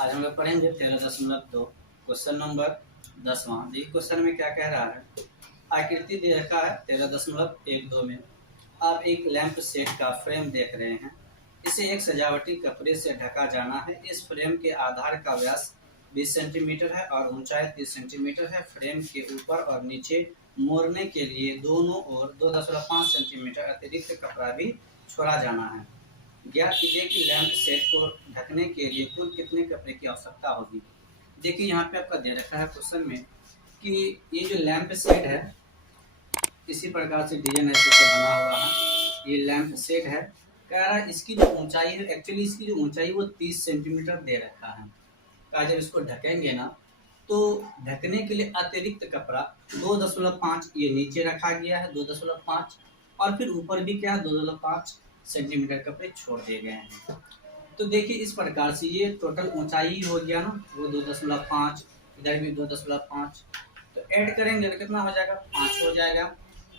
आज हम लोग पढ़ेंगे 13.2 क्वेश्चन नंबर 10वां। देखिए क्वेश्चन में क्या कह रहा है। आकृति दे रखा है 13.12 में। आप एक लैंप सेट का फ्रेम देख रहे हैं। इसे एक सजावटी कपड़े से ढका जाना है। इस फ्रेम के आधार का व्यास 20 सेंटीमीटर है और ऊंचाई 30 सेंटीमीटर है। फ्रेम के ऊपर और नीचे मोड़ने के लिए दोनों ओर 2.5 सेंटीमीटर अतिरिक्त कपड़ा भी छोड़ा जाना है। ज्ञात कीजिए कि लैंप सेट को ढकने के लिए कुल कितने कपड़े की आवश्यकता होगी। देखिए यहाँ पे आपका दे रखा है क्वेश्चन में कि ये जो लैंप सेट है इसी प्रकार से डिजाइन ऐसे से बना हुआ है। ये लैंप सेट है। कह रहा है इसकी जो ऊंचाई है, एक्चुअली इसकी जो ऊंचाई वो 30 सेंटीमीटर दे रखा है। कहा जब इसको ढकेंगे ना तो ढकने के लिए अतिरिक्त कपड़ा 2.5 ये नीचे रखा गया है 2.5 और फिर ऊपर भी क्या 2.5 सेंटीमीटर कपड़े छोड़ दिए गए हैं। तो देखिए इस प्रकार से ये टोटल ऊंचाई हो गया ना, वो 2.5 इधर भी 2.5 तो ऐड करेंगे तो कितना हो जाएगा 5 हो जाएगा।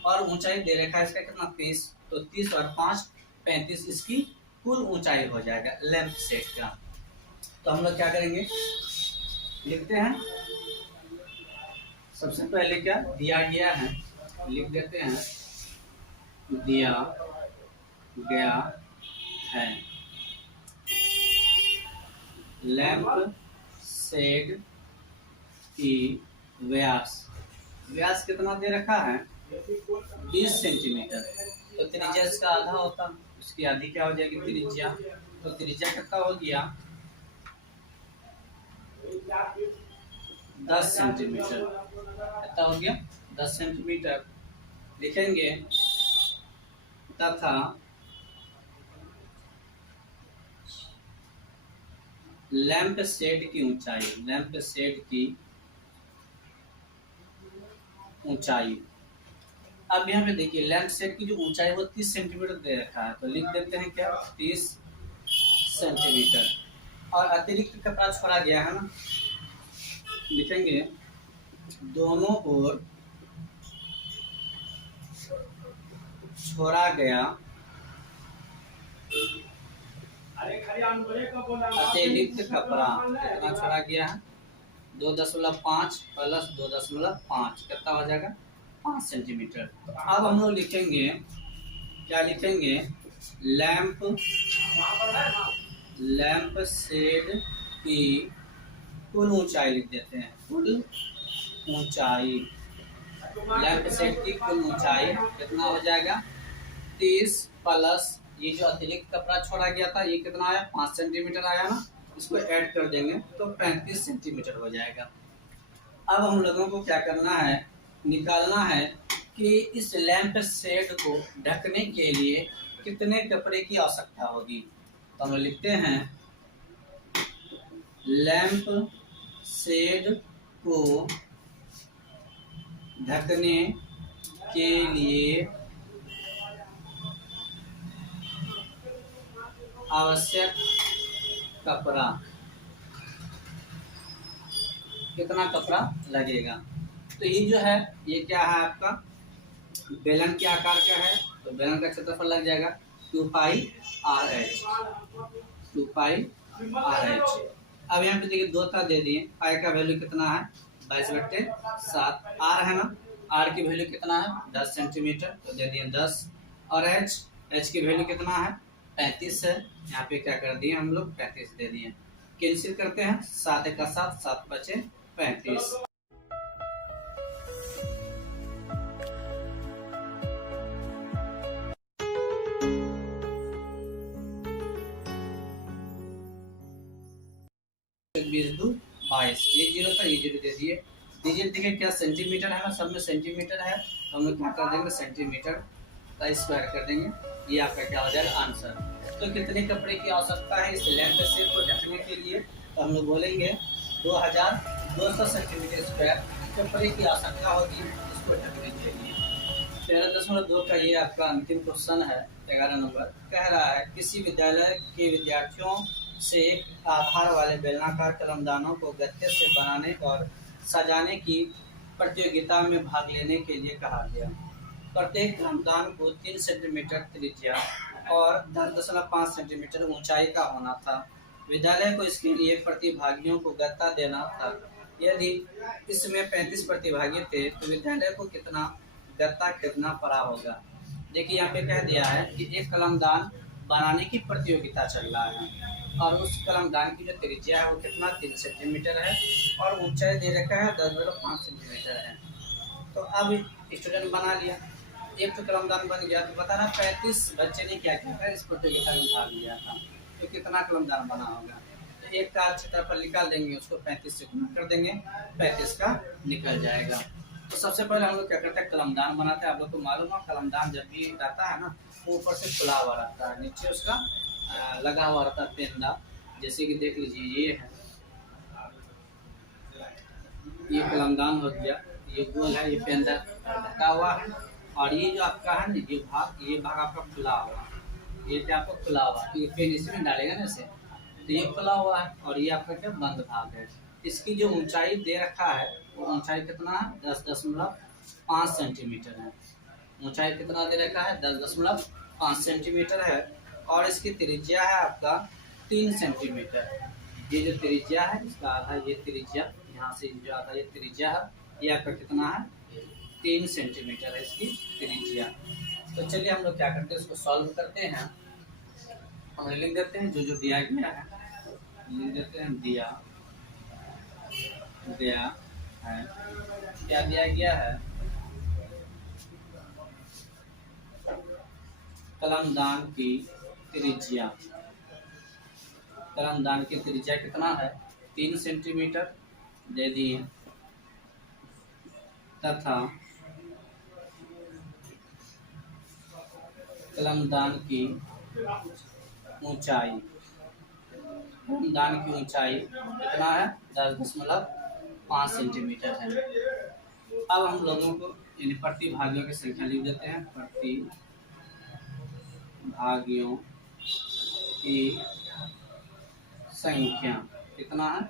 और ऊंचाई दे रखा है इसका कितना 30, तो 30 और 5 35 इसकी कुल ऊंचाई हो जाएगा लैंप सेट का। तो हम लोग क्या करेंगे, लिखते हैं। सबसे पहले क्या दिया गया है लिख देते हैं, दिया गया है लैंप सेट की व्यास कितना दे रखा है 20 सेंटीमीटर। तो त्रिज्या इसका आधा होता, उसकी आधी क्या हो जाएगी त्रिज्या। तो त्रिज्या कितना हो गया 10 सेंटीमीटर। कितना हो गया 10 सेंटीमीटर लिखेंगे। तथा लैंप सेट की ऊंचाई अब यहाँ पे देखिए लैंप सेट की जो ऊंचाई वो 30 सेंटीमीटर दे रखा है। तो लिख देते हैं क्या 30 सेंटीमीटर। और अतिरिक्त कपड़ा छोड़ा गया है ना, लिखेंगे दोनों ओर छोड़ा गया अतिरिक्त कपड़ा कितना छोड़ा गया है 2.5 प्लस 2.5 कितना हो जाएगा 5 सेंटीमीटर। तो अब हम लोग लिखेंगे क्या लिखेंगे लैंप सेट की कुल ऊंचाई लिख देते हैं। कुल ऊंचाई लैंप सेट की कुल ऊंचाई कितना हो जाएगा 30 प्लस ये जो अतिरिक्त कपड़ा छोड़ा गया था ये कितना आया 5 सेंटीमीटर आया ना, इसको ऐड कर देंगे तो 35 सेंटीमीटर हो जाएगा। अब हम लोगों को क्या करना है, निकालना है कि इस लैंप सेट को ढकने के लिए कितने कपड़े की आवश्यकता होगी। तो हम लिखते हैं लैंप सेट को ढकने के लिए आवश्यक कपड़ा कितना कपड़ा लगेगा। तो ये जो है ये क्या है आपका बेलन के आकार का है। तो बेलन का क्षेत्रफल लग जाएगा 2 पाई RH। अब यहाँ पे देखिए 2 था दे दिए। पाई का वैल्यू कितना है 22/7। R है ना, R की वैल्यू कितना है 10 सेंटीमीटर तो दे दिए 10। और H की वैल्यू कितना है 35 है। यहाँ पे क्या कर दिए हम लोग 35 दे दिए। कैंसिल करते हैं 7 का 7 7 बचे 35। ये 0 था, ये 0 दे दिए। डिजिट देखिए क्या सेंटीमीटर है ना, सब में सेंटीमीटर है तो हम लोग क्या कर देंगे सेंटीमीटर का स्क्वायर कर देंगे। ये आपका क्या हो जाएगा आंसर। तो कितने कपड़े की आवश्यकता है इस लैंप सेट को ढकने के लिए, तो हम लोग बोलेंगे 2200 सेंटीमीटर स्क्वायर कपड़े की आवश्यकता होगी इसको ढकने के लिए। 13.2 का ये आपका अंतिम क्वेश्चन है 11 नंबर। कह रहा है किसी विद्यालय के विद्यार्थियों से आधार वाले बेलनाकार कलमदानों को गत्ते से बनाने और सजाने की प्रतियोगिता में भाग लेने के लिए कहा गया। प्रत्येक कलमदान को 3 सेंटीमीटर त्रिज्या और 10.5 सेंटीमीटर ऊंचाई का होना था। विद्यालय को इसके लिए प्रतिभागियों को गत्ता देना था। यदि इसमें 35 प्रतिभागी थे तो विद्यालय को कितना गत्ता खरीदना पड़ा होगा। देखिए यहाँ पे कह दिया है कि एक कलमदान बनाने की प्रतियोगिता चल रहा है और उस कलमदान की जो त्रिज्या है वो कितना 3 सेंटीमीटर है और ऊंचाई दे रखा है 10.5 सेंटीमीटर है। तो अब स्टूडेंट बना लिया, एक तो कलमदान बन गया। तो बता रहा 35 बच्चे ने क्या किया था, इस प्रतियोगिता में भाग लिया था। तो कितना कलमदान बना होगा, तो एक का क्षेत्रफल निकाल देंगे, उसको 35 से गुणा कर देंगे, 35 का निकल जाएगा। तो सबसे पहले हम लोग क्या करते हैं, कलमदान बनाते हैं। आप लोग को मालूम है कलमदान जब भी रहता है ना, वो ऊपर से खुला हुआ रहता है, नीचे उसका लगा हुआ रहता है पेंदा। जैसे कि देख लीजिए ये है, ये कलमदान हो गया, ये गोल है, ये पेंदा ढका हुआ है और ये जो आपका है ना ये भाग आपका खुला हुआ, ये क्या आपको खुला हुआ, तो ये पेन इसमें डालेगा ना इसे, तो ये खुला हुआ है और ये आपका क्या बंद भाग है। इसकी जो ऊंचाई दे रखा है वो ऊंचाई कितना है, 10.5 सेंटीमीटर है। ऊंचाई कितना दे रखा है, 10.5 सेंटीमीटर है और इसकी त्रिज्या है आपका 3 सेंटीमीटर। ये जो त्रिज्या है इसका आधा, ये त्रिज्या यहाँ से जो आधा ये त्रिज्या है, ये आपका कितना है 3 सेंटीमीटर है इसकी त्रिज्या। तो चलिए हम लोग क्या करते हैं, इसको सॉल्व करते हैं। हम लिख देते हैं जो जो दिया गया है, लिख देते हैं दिया है, क्या दिया गया है, कलमदान की त्रिज्या, कलमदान की त्रिज्या कितना है 3 सेंटीमीटर दे दिए, तथा कलमदान की ऊंचाई, कलमदान की ऊंचाई कितना है 10.5 सेंटीमीटर है। अब हम लोगों को यानी प्रतिभागियों की संख्या लिख देते हैं, प्रतिभागियों की संख्या कितना है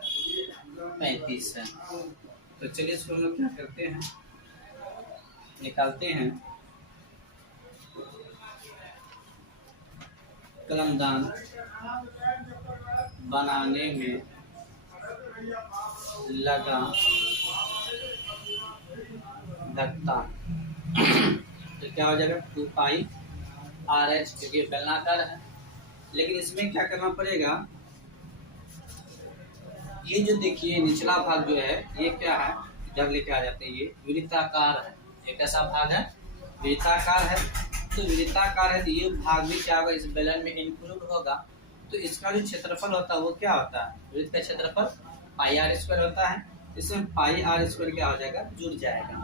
35 है। तो चलिए इसको हम लोग क्या करते हैं, निकालते हैं। कलमदान बनाने में लगा गत्ता तो क्या हो जाएगा 2πRH, क्योंकि बेलनाकार है। लेकिन इसमें क्या करना पड़ेगा, ये जो देखिए निचला भाग जो है ये क्या है, इधर लेके आ जाते हैं, ये वृत्ताकार है। ये कैसा भाग है, वृत्ताकार है। तो वृत्ताकार है तो ये भाग भी क्या होगा, इस बेलन में इंक्लूड होगा। तो इसका जो क्षेत्रफल होता है वो क्या होता है, वृत्त का क्षेत्रफल πr² होता है। इसमें πr² क्या हो जाएगा, जुड़ जाएगा।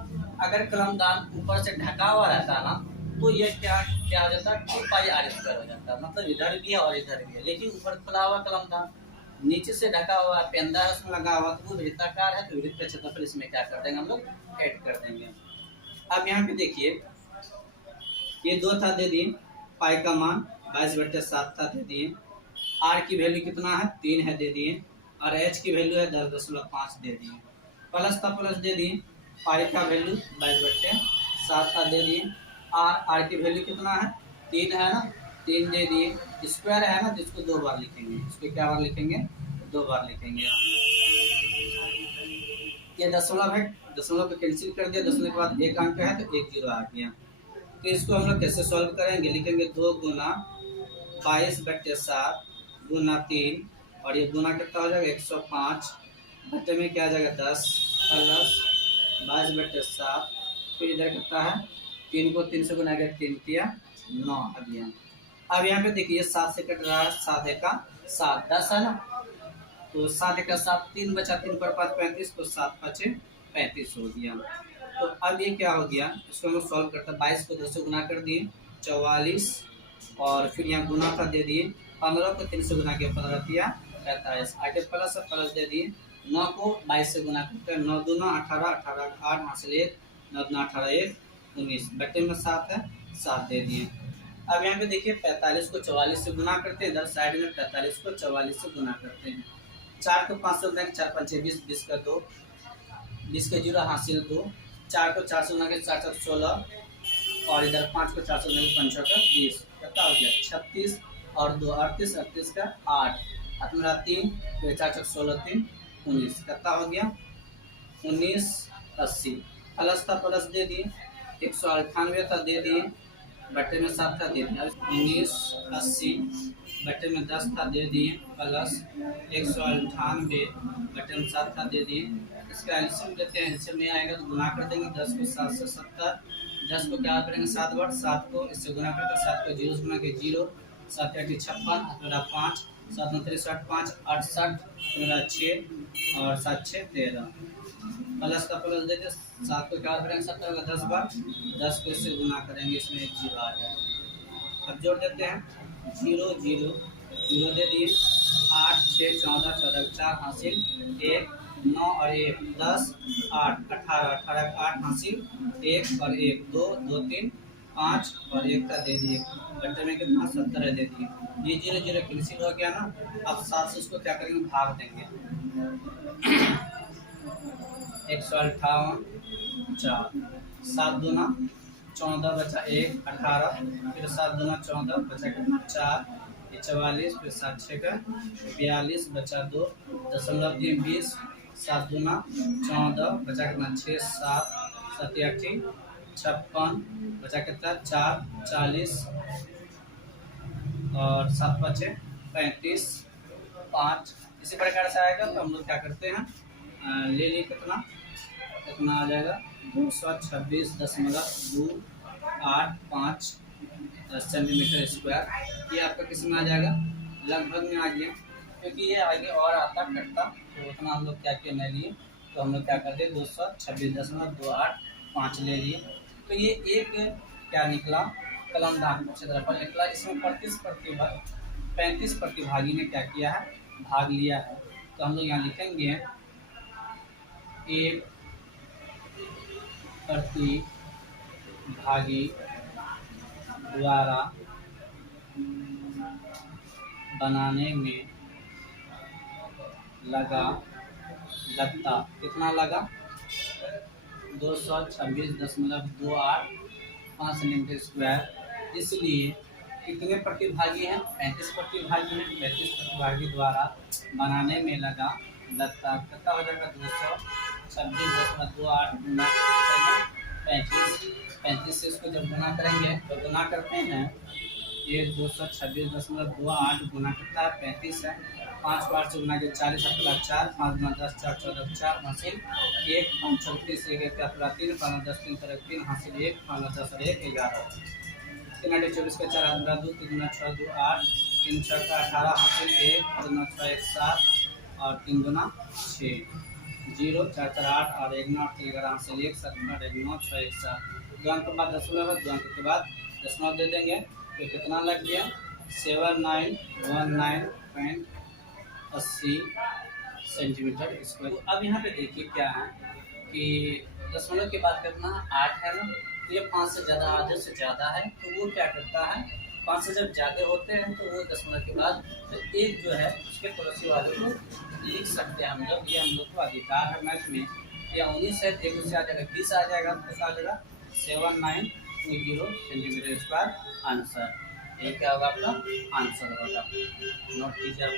अगर कलमदान ऊपर से ढका हुआ रहता ना तो ये क्या हो जाता है 2πr² हो जाता है, मतलब इधर भी है और इधर भी है। लेकिन ऊपर खुला हुआ कलमदान, नीचे से ढका हुआ पेंदा है उसमें लगा हुआ, तो वो वृत्ताकार है। तो वृत्त का क्षेत्रफल इसमें क्या कर देंगे हम लोग, ऐड कर देंगे। अब यहाँ पे देखिए ये 2 था दे दिए, पाई का मान 22/7 था दे दिए, आर की वैल्यू कितना है 3 है दे दिए, और एच की वैल्यू है 10.5 दे दिए। प्लस था प्लस दे दिए, पाई का वैल्यू 22/7 था दे दिए, आर की वैल्यू कितना है 3 है ना, 3 दे दिए। स्क्वायर है ना जिसको 2 बार लिखेंगे, इसको क्या बार लिखेंगे, 2 बार लिखेंगे। ये दशमलव है, दशमलव को कैंसिल कर दिया, दशमलव के बाद एक अंक है तो 1 0 आ गया। तो इसको हम लोग कैसे सॉल्व करेंगे, लिखेंगे 2 गुना 22/7 गुना 3 और ये गुना कितना हो जाएगा 105 बटे में क्या आ जाएगा 10 प्लस 22/7, फिर इधर कितना है 3 को 3 से गुना किया 3 किया 9 आ गया। अब यहाँ पे देखिए 7 से कट रहा है, 7 का 7 10 है ना, तो 7 का 7 3 बचा, 3 पर 5 35, तो 7 5 35 हो गया। तो अब ये क्या हो गया, इसको हम सॉल्व करते हैं। 22 को 2 से गुना कर दिए 44 और फिर यहाँ गुना था दे दिए, 15 को 3 से गुना किया 15 किया 45, आगे प्लस दे दिए। 9 को 22 से गुना करते हैं, 9 दूना 18, 18 8 हासिल 1, 9 दूना 18 1 19, बटे में 7 है 7 दे दिए। अब यहाँ पे देखिए 45 को 44 से गुना करते हैं, इधर साइड में 45 को 44 से गुना करते हैं। 4 को 5 से गुना के 4 5 20, 20 का 2, 20 के 0 हासिल 2, 4 को 4 से गुना के 4 4 16 और इधर 5 को 4 से गुना के 5 का 20, कितना हो गया 36 और 2 38, 38 का 8, हाथ में रहा 3, फिर 4 चौक 16 3 19, कितना हो गया 1980। प्लस था प्लस दे दिए, 198 था दे दिए, बटे में 7 था दे दिए, 1980 बटे में 10 था दे दिए, प्लस 198 बटे में 7 था दे दिए। इसका एलसीएम लेते हैं, एलसीएम नहीं आएगा तो गुना कर देंगे, 10 को 7 से 70, 10 को क्या करेंगे 7 बार, 7 को इससे गुना करके 7 को 0 से गुना के 0, 7 8 56, मेरा 5, 7 9 63 5 8 60, मेरा 6 और 7 6 13। प्लस का प्लस देते, 7 को क्या करेंगे 70 का 10 बार, 10 को इससे गुना करेंगे, इसमें एक 0 आ जाएगा। अब जोड़ देते हैं, 0 0 0 दे दिए, 8 6 14 14 4 हासिल 1 9 और 1 10 8 18 18 8 हासिल 1 और 1 2 2 3 5 और 1 का दे दिए, बटे में कितना 70 दे दिए। ये 0 0 कैंसिल हो गया ना। अब 7 से इसको क्या करेंगे भाग देंगे, 158 4, 7 दूना 14 बचा 1 18, फिर 7 दूना 14 बचा 4, 44, फिर 7 6 का 42 बचा 2 दशमलव 3 20, 7 दूना 14 बचा कितना 6 7 7 8 56 बचा कितना 4 40 और 7 बचे 35 5। इसी प्रकार से आएगा तो हम लोग क्या करते हैं ले लिए कितना आ जाएगा 226.285 सेंटीमीटर स्क्वायर। ये आपका किस में आ जाएगा, लगभग में आ गया, क्योंकि ये आगे और आता कटता तो उतना हम लोग क्या किए नहीं लिए, तो हम लोग क्या कर दिए 226.285 ले लिए। तो ये एक क्या निकला कलमदान क्षेत्रफल निकला। इसमें 35 प्रतिभागी ने क्या किया है भाग लिया है। तो हम लोग यहाँ लिखेंगे एक प्रतिभागी द्वारा बनाने में लगा गत्ता कितना लगा 226.285 सेंटीमीटर स्क्वायर। इसलिए कितने प्रतिभागी हैं 35 प्रतिभागी हैं। 35 प्रतिभागी द्वारा बनाने में लगा गत्ता कितना हो जाएगा 226.28 गुना 35 से इसको जब गुना करेंगे तो गुना करते हैं ये 226.28 गुना कितना है 35 है, 5 बार से गुना के 40 अपना 4 5 गुना 10 4 14 4 हासिल 1 5 34 1 1 अपना 3 5 10 3 3 हासिल 1 5 10 और 1 11 3 8 24 का 4 अपना 2 3 गुना 6 2 8 3 6 का 18 हासिल 1 5 गुना 6 1 7 और 3 गुना 6 0 4 4 8 और 1 9 3 11 हासिल 1 7 8 1 9 6 1 7। दो अंक के बाद दशमलव है, दो अंक के बाद दशमलव दे देंगे तो कितना लग गया 7919.80 सेंटीमीटर स्क्वायर। अब यहाँ पे देखिए क्या है कि दशमलव के बाद कितना 8 है ना, तो ये 5 से ज़्यादा आधे से ज़्यादा है तो वो क्या करता है 5 से जब ज़्यादा होते हैं तो वो दशमलव के बाद तो एक जो है उसके पड़ोसी वाले को लिख सकते हैं हम लोग। ये हम लोग को अधिकार है मैथ में। या 19 है एक उससे आ जाएगा 20 आ जाएगा तो आ जाएगा 7920 सेंटीमीटर स्क्वायर आंसर। ये क्या होगा आपका आंसर होगा, नोट कीजिए आप।